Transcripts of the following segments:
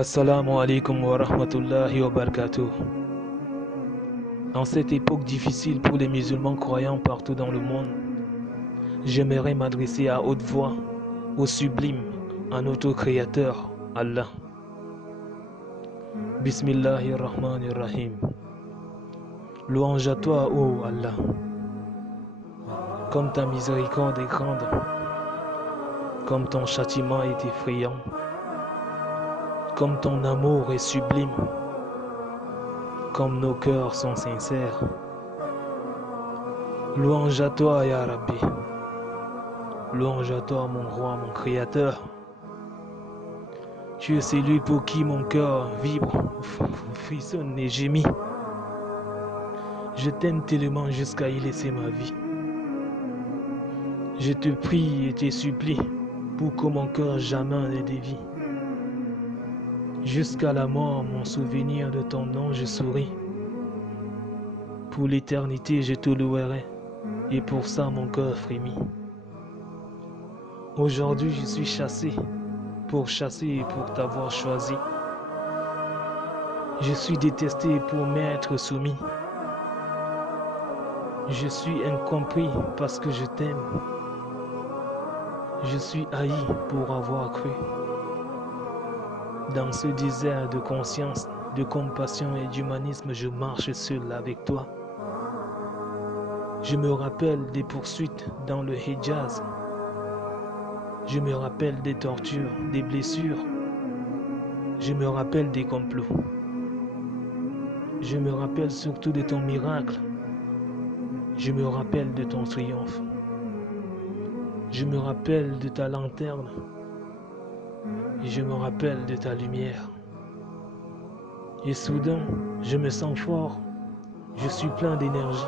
Assalamu alaikum wa rahmatullahi wa barakatuh. En cette époque difficile pour les musulmans croyants partout dans le monde, j'aimerais m'adresser à haute voix, au sublime, à notre Créateur, Allah. Bismillahirrahmanirrahim. Louange à toi, ô Allah. Comme ta miséricorde est grande, comme ton châtiment est effrayant, comme ton amour est sublime, comme nos cœurs sont sincères. Louange à toi, Ya Rabbi. Louange à toi, mon roi, mon créateur. Tu es celui pour qui mon cœur vibre, frissonne et gémit. Je t'aime tellement jusqu'à y laisser ma vie. Je te prie et te supplie pour que mon cœur jamais ne dévie. Jusqu'à la mort, mon souvenir de ton nom, je souris. Pour l'éternité, je te louerai, et pour ça mon cœur frémit. Aujourd'hui, je suis chassé, pour chasser et pour t'avoir choisi. Je suis détesté pour m'être soumis. Je suis incompris parce que je t'aime. Je suis haï pour avoir cru. Dans ce désert de conscience, de compassion et d'humanisme, je marche seul avec toi. Je me rappelle des poursuites dans le Hijaz. Je me rappelle des tortures, des blessures. Je me rappelle des complots. Je me rappelle surtout de ton miracle. Je me rappelle de ton triomphe. Je me rappelle de ta lanterne. Et je me rappelle de ta lumière. Et soudain, je me sens fort. Je suis plein d'énergie.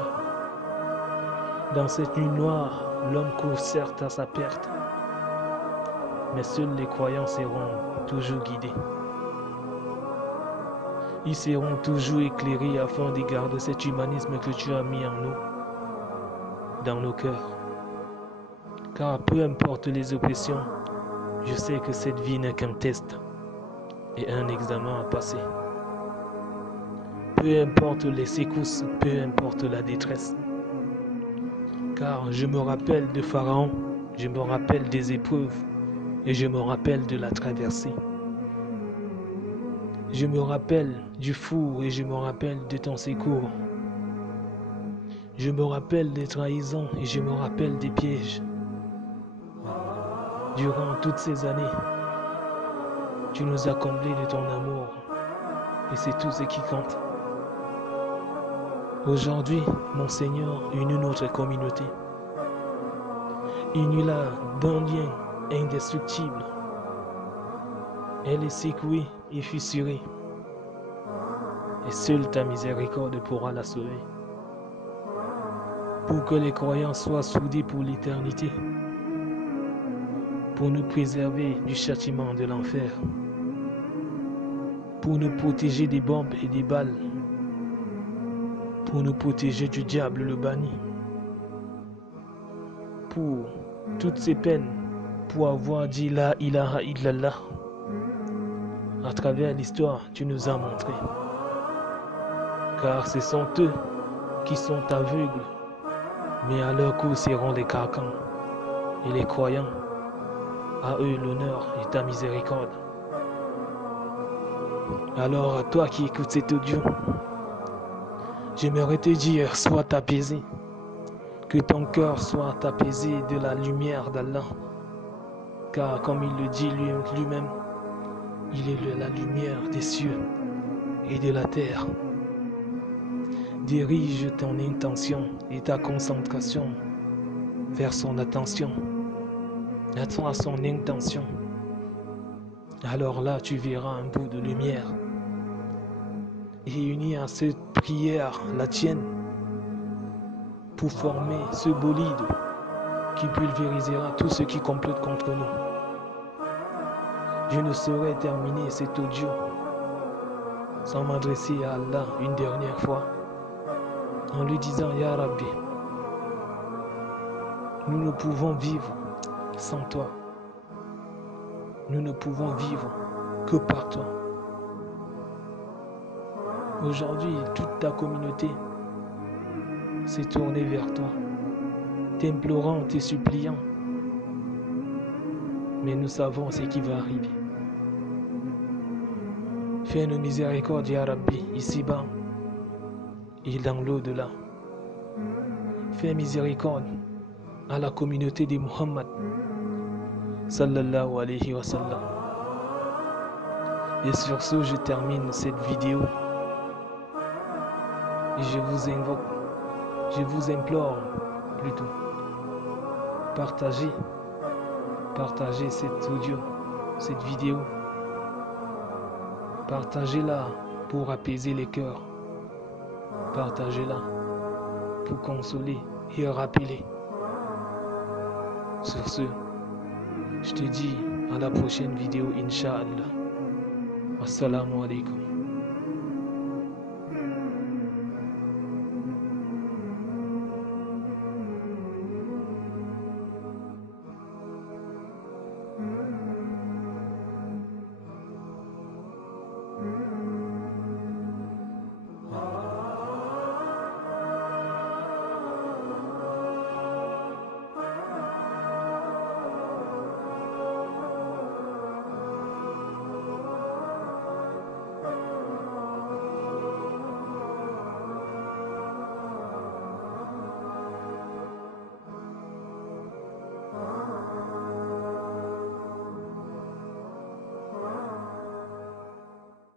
Dans cette nuit noire, l'homme court certes à sa perte. Mais seuls les croyants seront toujours guidés. Ils seront toujours éclairés afin de garder cet humanisme que tu as mis en nous, dans nos cœurs. Car peu importe les oppressions, je sais que cette vie n'est qu'un test et un examen à passer. Peu importe les secousses, peu importe la détresse. Car je me rappelle de Pharaon, je me rappelle des épreuves et je me rappelle de la traversée. Je me rappelle du four et je me rappelle de ton secours. Je me rappelle des trahisons et je me rappelle des pièges. Durant toutes ces années, tu nous as comblés de ton amour et c'est tout ce qui compte. Aujourd'hui, mon Seigneur unit notre communauté. Unis-la d'un lien indestructible. Elle est secouée et fissurée. Et seule ta miséricorde pourra la sauver. Pour que les croyants soient soudés pour l'éternité. Pour nous préserver du châtiment de l'enfer. Pour nous protéger des bombes et des balles. Pour nous protéger du diable le banni. Pour toutes ces peines, pour avoir dit la ilaha illallah. À travers l'histoire, tu nous as montré. Car ce sont eux qui sont aveugles, mais à leur coup seront les carcans. Et les croyants, à eux l'honneur et ta miséricorde. Alors à toi qui écoutes cet audio, j'aimerais te dire, sois apaisé. Que ton cœur soit apaisé de la lumière d'Allah. Car comme il le dit lui-même, il est la lumière des cieux et de la terre. Dirige ton intention et ta concentration vers son attention. Attends à son intention. Alors là, tu verras un bout de lumière. Et uni à cette prière, la tienne, pour former ce bolide qui pulvérisera tout ce qui complote contre nous. Je ne saurais terminer cet audio sans m'adresser à Allah une dernière fois en lui disant Ya Rabbi, nous ne pouvons vivre sans toi. Nous ne pouvons vivre que par toi. Aujourd'hui, toute ta communauté s'est tournée vers toi, t'implorant, te suppliant. Mais nous savons ce qui va arriver. Fais-nous miséricorde, ya Rabbi, ici-bas et dans l'au-delà. Fais miséricorde à la communauté de Muhammad, sallallahu alayhi wa sallam. Et sur ce, je termine cette vidéo. Et je vous implore plutôt, partagez cet audio, cette vidéo. Partagez-la pour apaiser les cœurs. Partagez-la pour consoler et rappeler. Sur ce, je te dis à la prochaine vidéo, Inch'Allah. Assalamu alaikum.